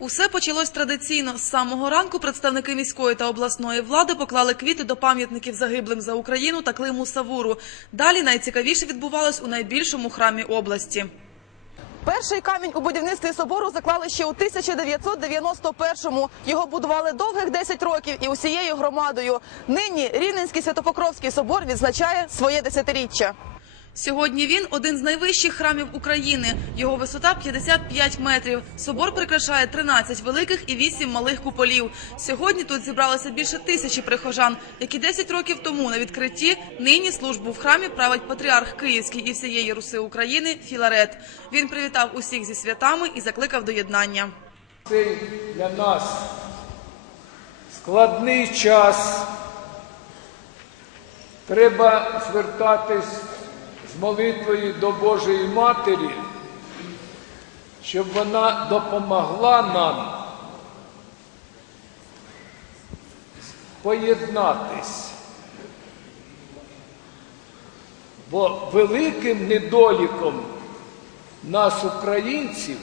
Усе почалось традиційно. З самого ранку представники міської та обласної влади поклали квіти до пам'ятників загиблим за Україну та Климу Савуру. Далі найцікавіше відбувалось у найбільшому храмі області. Перший камінь у будівництві собору заклали ще у 1991-му. Його будували довгих 10 років і усією громадою. Нині Рівненський Святопокровський собор відзначає своє десятиріччя. Сьогодні він один з найвищих храмів України. Його висота 55 метрів. Собор прикрашає 13 великих і 8 малих куполів. Сьогодні тут зібралося більше тисячі прихожан, які 10 років тому на відкритті нині службу в храмі править патріарх Київський і всієї Руси України Філарет. Він привітав усіх зі святами і закликав до єднання. Цей для нас складний час. Треба звертатись молитвою до Божої Матері, щоб вона допомогла нам поєднатись. Бо великим недоліком нас, українців,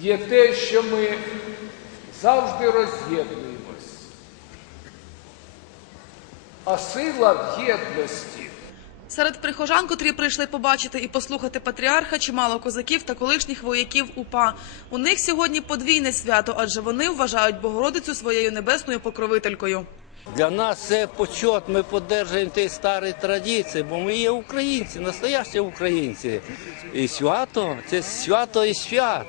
є те, що ми завжди роз'єднуємось. А сила в єдності. Серед прихожан, котрі прийшли побачити і послухати патріарха, чимало козаків та колишніх вояків УПА. У них сьогодні подвійне свято, адже вони вважають Богородицю своєю небесною покровителькою. Для нас це почет, ми підтримуємо ті старі традиції, бо ми є українці, настоящі українці. І свято це свято і свят.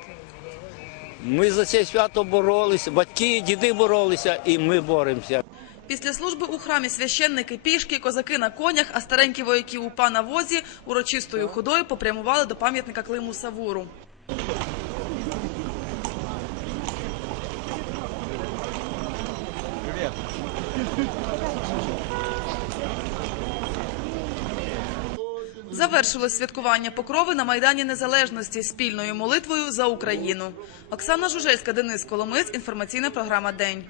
Ми за це свято боролися, батьки, діди боролися, і ми боремося. Після служби у храмі священники пішки, козаки на конях, а старенькі вояки УПА на возі урочистою ходою попрямували до пам'ятника Климу Савуру. Завершилось святкування покрови на майдані Незалежності спільною молитвою за Україну. Оксана Жужельська, Денис Коломис. Інформаційна програма День.